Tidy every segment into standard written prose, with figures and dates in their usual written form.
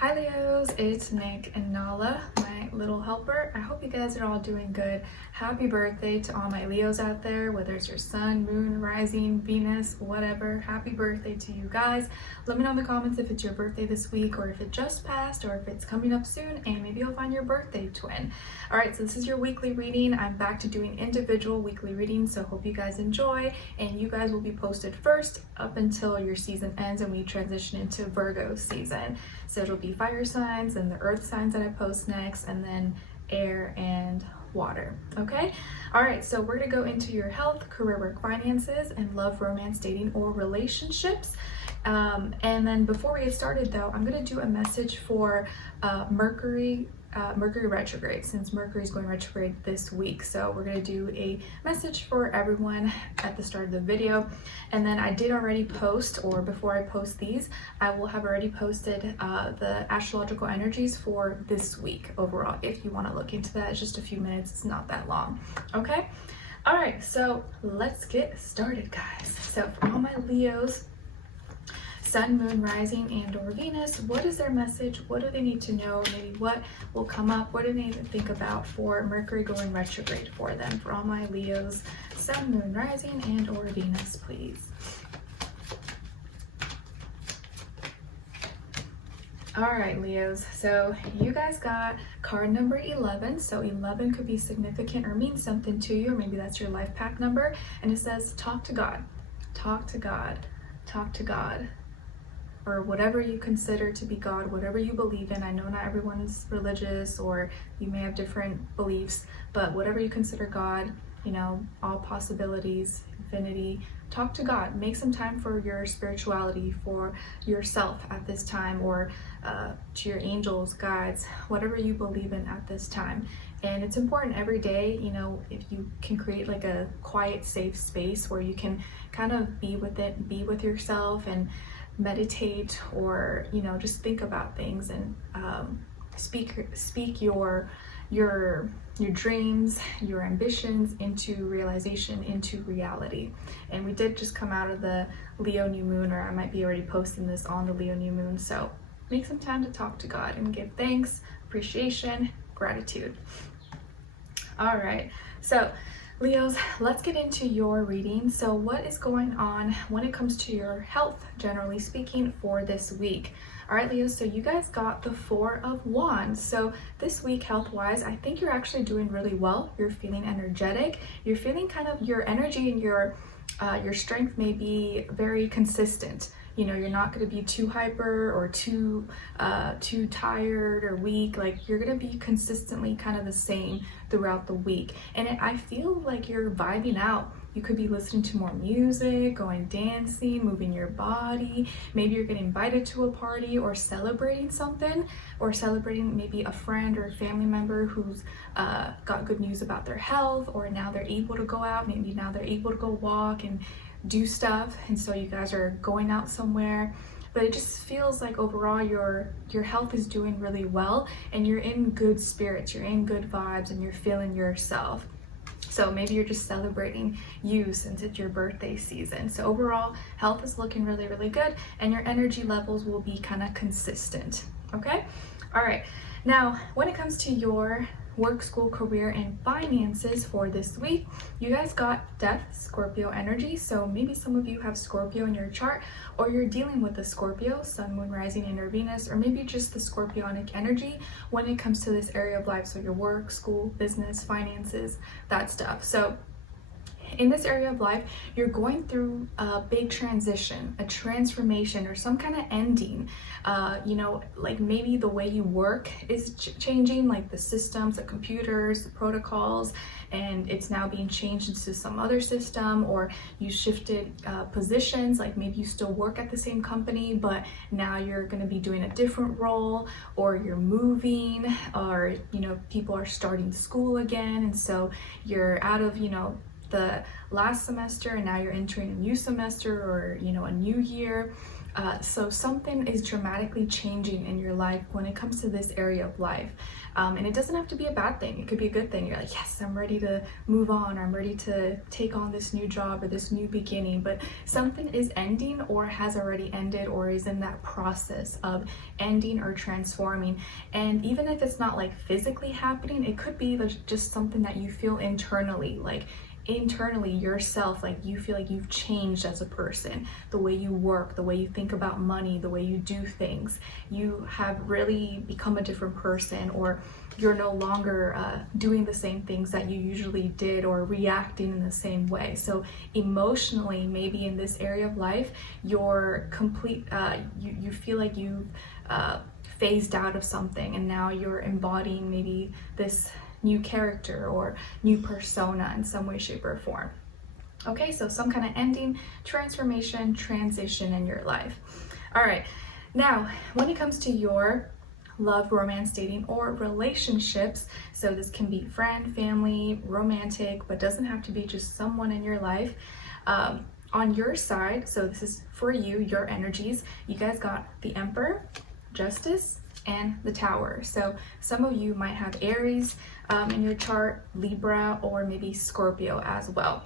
Hi Leos, it's Nick and Nala, my little helper. I hope you guys are all doing good. Happy birthday to all my Leos out there, whether it's your sun, moon, rising, Venus, whatever. Happy birthday to you guys. Let me know in the comments if it's your birthday this week or if it just passed or if it's coming up soon, and maybe you'll find your birthday twin. All right, so this is your weekly reading. I'm back to doing individual weekly readings, so hope you guys enjoy, and you guys will be posted first up until your season ends and we transition into Virgo season. So it'll be fire signs and the earth signs that I post next, and then air and water. Okay, all right, so we're gonna go into your health, career, work, finances, and love, romance, dating, or relationships. And then before we get started though, I'm gonna do a message for Mercury retrograde, since Mercury is going retrograde this week. So we're going to do a message for everyone at the start of the video. And then I did already post, or before I post these, I will have already posted the astrological energies for this week overall. If you want to look into that, it's just a few minutes, it's not that long. Okay, all right, so let's get started, guys. So for all my Leos, Sun, Moon, Rising, and or Venus, what is their message? What do they need to know? Maybe what will come up? What do they need to think about for Mercury going retrograde for them? For all my Leos, Sun, Moon, Rising, and or Venus, please. All right, Leos, so you guys got card number 11. So 11 could be significant or mean something to you, or maybe that's your life pack number. And it says, talk to God, talk to God, talk to God. Or whatever you consider to be God, whatever you believe in. I know not everyone's religious, or you may have different beliefs, but whatever you consider God, you know, all possibilities, infinity, talk to God. Make some time for your spirituality, for yourself at this time, or to your angels, guides, whatever you believe in at this time. And it's important every day, you know, if you can create like a quiet, safe space where you can kind of be with it, be with yourself, and meditate, or you know, just think about things and speak your dreams, your ambitions into realization, into reality. And we did just come out of the Leo new moon, or I might be already posting this on the Leo new moon, so make some time to talk to God and give thanks, appreciation, gratitude. All right, so Leos, let's get into your reading. So what is going on when it comes to your health, generally speaking, for this week? All right, Leos, so you guys got the 4 of Wands. So this week, health-wise, I think you're actually doing really well. You're feeling energetic. You're feeling kind of your energy and your strength may be very consistent. You know, you're not going to be too hyper or too tired or weak. Like, you're going to be consistently kind of the same throughout the week. And I feel like you're vibing out. You could be listening to more music, going dancing, moving your body. Maybe you're getting invited to a party or celebrating something, or celebrating maybe a friend or a family member who's got good news about their health, or now they're able to go out. Maybe now they're able to go walk and do stuff, and so you guys are going out somewhere. But it just feels like overall your health is doing really well, and you're in good spirits, you're in good vibes, and you're feeling yourself. So maybe you're just celebrating you since it's your birthday season. So overall, health is looking really, really good, and your energy levels will be kind of consistent. Okay, all right, now when it comes to your work, school, career, and finances for this week, you guys got Death, Scorpio energy. So maybe some of you have Scorpio in your chart, or you're dealing with the Scorpio, Sun, Moon, Rising, and or Venus, or maybe just the Scorpionic energy when it comes to this area of life. So your work, school, business, finances, that stuff. So in this area of life, you're going through a big transition, a transformation, or some kind of ending. You know, like maybe the way you work is changing, like the systems, the computers, the protocols, and it's now being changed into some other system, or you shifted positions, like maybe you still work at the same company, but now you're going to be doing a different role, or you're moving, or, you know, people are starting school again, and so you're out of, you know, the last semester and now you're entering a new semester, or you know, a new year. So something is dramatically changing in your life when it comes to this area of life. And it doesn't have to be a bad thing. It could be a good thing. You're like, yes, I'm ready to move on. Or I'm ready to take on this new job or this new beginning. But something is ending or has already ended or is in that process of ending or transforming. And even if it's not like physically happening, it could be just something that you feel internally, like internally yourself, like you feel like you've changed as a person, the way you work, the way you think about money, the way you do things. You have really become a different person, or you're no longer doing the same things that you usually did or reacting in the same way. So emotionally, maybe in this area of life, you're complete, you feel like you've phased out of something and now you're embodying maybe this new character or new persona in some way, shape, or form. Okay, so some kind of ending, transformation, transition in your life. All right, now when it comes to your love, romance, dating, or relationships, so this can be friend, family, romantic, but doesn't have to be just someone in your life. On your side, so this is for you, your energies, you guys got the Emperor, Justice, and the Tower. So some of you might have Aries in your chart, Libra, or maybe Scorpio as well.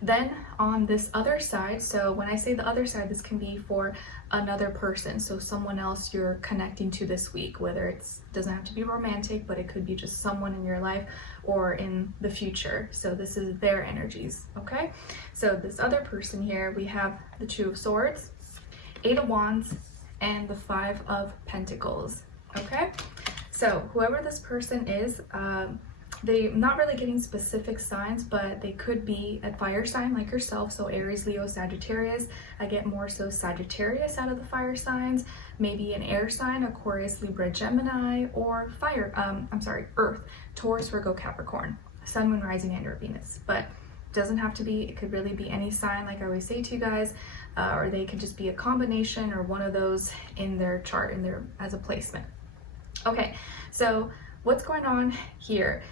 Then on this other side, so when I say the other side, this can be for another person, so someone else you're connecting to this week, whether it's doesn't have to be romantic, but it could be just someone in your life or in the future. So this is their energies. Okay, so this other person here, we have the Two of Swords, Eight of Wands, and the Five of Pentacles. Okay, so whoever this person is, they're not really getting specific signs, but they could be a fire sign like yourself, so Aries, Leo, Sagittarius. I get more so Sagittarius out of the fire signs, maybe an air sign, Aquarius, Libra, Gemini, or Earth, Taurus, Virgo, Capricorn, Sun, Moon, Rising, and your Venus. But doesn't have to be, it could really be any sign, like I always say to you guys, or they could just be a combination or one of those in their chart, in their as a placement. Okay, so what's going on here?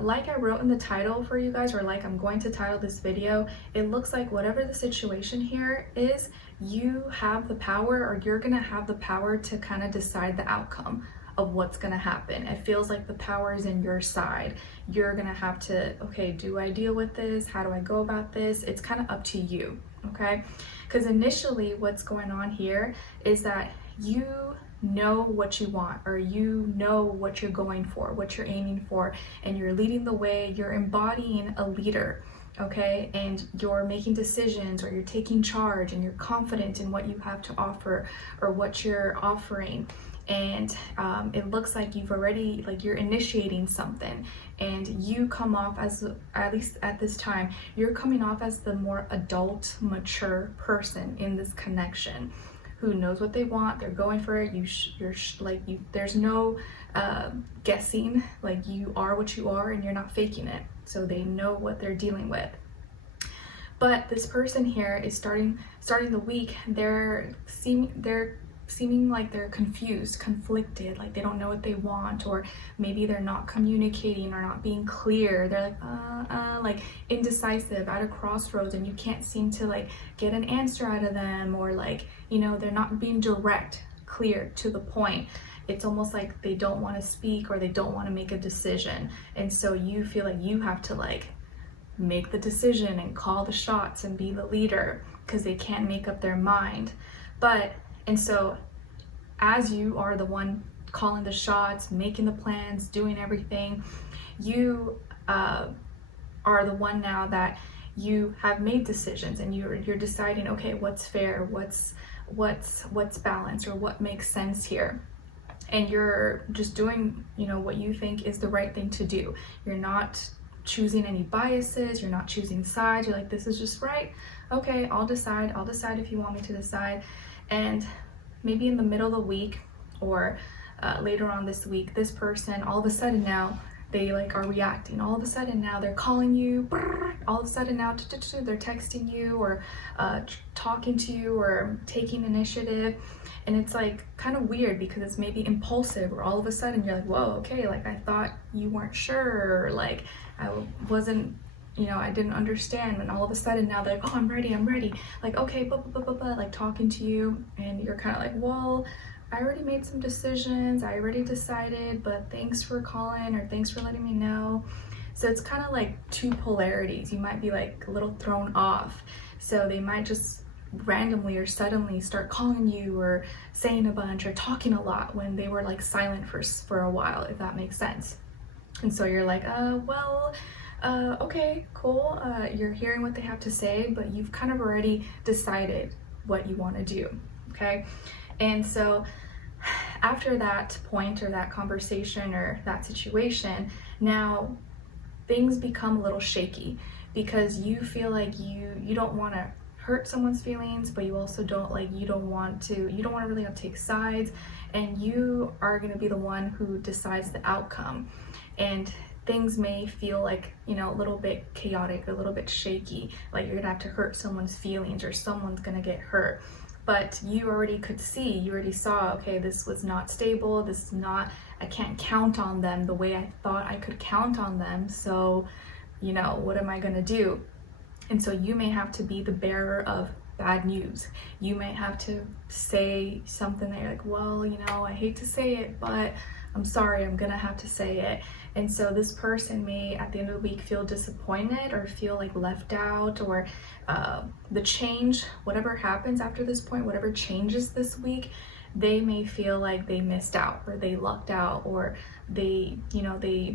Like I wrote in the title for you guys, or like I'm going to title this video, it looks like whatever the situation here is, you have the power, or you're gonna have the power to kind of decide the outcome of what's gonna happen. It feels like the power is in your side. You're gonna have to, okay, do I deal with this? How do I go about this? It's kind of up to you, okay? Because initially what's going on here is that you know what you want, or you know what you're going for, what you're aiming for, and you're leading the way. You're embodying a leader, okay? And you're making decisions, or you're taking charge, and you're confident in what you have to offer or what you're offering. And it looks like you've already, like you're initiating something, and you come off as, at least at this time, you're coming off as the more adult, mature person in this connection, who knows what they want. They're going for it. There's no guessing. Like, you are what you are, and you're not faking it. So they know what they're dealing with. But this person here is starting the week. They're seeming like they're confused, conflicted, like they don't know what they want, or maybe they're not communicating or not being clear. They're like indecisive, at a crossroads, and you can't seem to like get an answer out of them, or like, you know, they're not being direct, clear, to the point. It's almost like they don't want to speak, or they don't want to make a decision, and so you feel like you have to like make the decision and call the shots and be the leader, because they can't make up their mind. And so as you are the one calling the shots, making the plans, doing everything, you are the one now that you have made decisions, and you're deciding, okay, what's fair, what's balanced, or what makes sense here. And you're just doing, you know, what you think is the right thing to do. You're not choosing any biases, you're not choosing sides. You're like, this is just right. Okay, I'll decide if you want me to decide. And maybe in the middle of the week, or later on this week, this person, all of a sudden now, they like are reacting. All of a sudden now they're calling you. All of a sudden now they're texting you, or talking to you, or taking initiative. And it's like kind of weird, because it's maybe impulsive, or all of a sudden you're like, whoa, okay, like I thought you weren't sure, or like I wasn't I didn't understand, and all of a sudden now they're like, oh, I'm ready, like, okay, blah, blah, blah, blah, blah, like talking to you, and you're kind of like, well, I already made some decisions, I already decided, but thanks for calling, or thanks for letting me know. So it's kind of like two polarities. You might be like a little thrown off. So they might just randomly or suddenly start calling you or saying a bunch or talking a lot when they were like silent for a while, if that makes sense. And so you're like, okay, cool. You're hearing what they have to say, but you've kind of already decided what you want to do, okay? And so after that point or that conversation or that situation, now things become a little shaky because you feel like you don't want to hurt someone's feelings, but you also don't want to really take sides, and you are going to be the one who decides the outcome. And things may feel like, a little bit chaotic, a little bit shaky, like you're gonna have to hurt someone's feelings or someone's gonna get hurt. But you already saw, okay, this was not stable, I can't count on them the way I thought I could count on them, so, what am I gonna do? And so you may have to be the bearer of bad news. You may have to say something that you're like, well, I hate to say it, but I'm sorry, I'm gonna have to say it. And so this person may, at the end of the week, feel disappointed or feel like left out, or the change, whatever happens after this point, whatever changes this week, they may feel like they missed out, or they lucked out, or they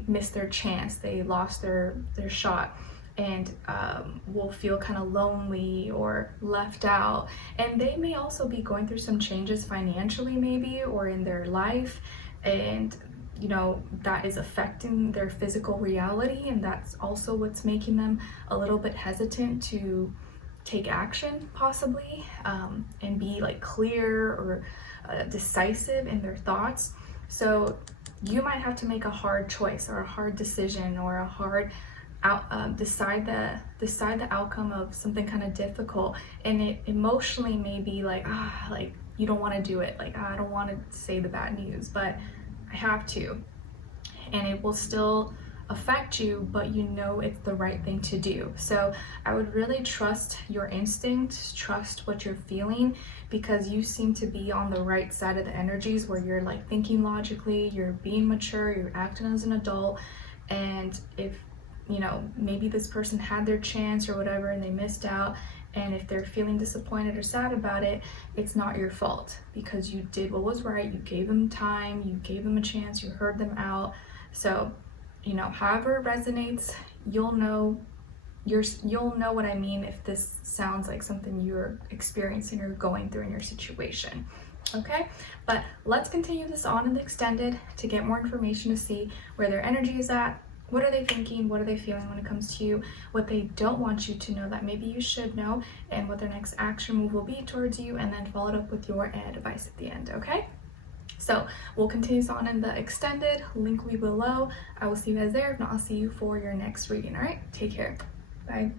missed their chance, they lost their shot, and will feel kind of lonely or left out. And they may also be going through some changes financially, maybe, or in their life, and that is affecting their physical reality, and that's also what's making them a little bit hesitant to take action, possibly, and be like clear or decisive in their thoughts. So you might have to make a hard choice or a hard decision or a hard decide the outcome of something kind of difficult, and it emotionally may be like, like you don't want to do it, like I don't want to say the bad news, but I have to, and it will still affect you, but it's the right thing to do. So I would really trust your instinct, trust what you're feeling, because you seem to be on the right side of the energies, where you're like thinking logically, you're being mature, you're acting as an adult. And if maybe this person had their chance or whatever and they missed out, and if they're feeling disappointed or sad about it, it's not your fault, because you did what was right. You gave them time, you gave them a chance, you heard them out. So, however it resonates, you'll know what I mean if this sounds like something you're experiencing or going through in your situation. Okay, but let's continue this on in the extended to get more information, to see where their energy is at. What are they thinking? What are they feeling when it comes to you? What they don't want you to know that maybe you should know, and what their next action move will be towards you, and then follow it up with your advice at the end, okay? So we'll continue this on in the extended. Link will be below. I will see you guys there. If not, I'll see you for your next reading, all right? Take care. Bye.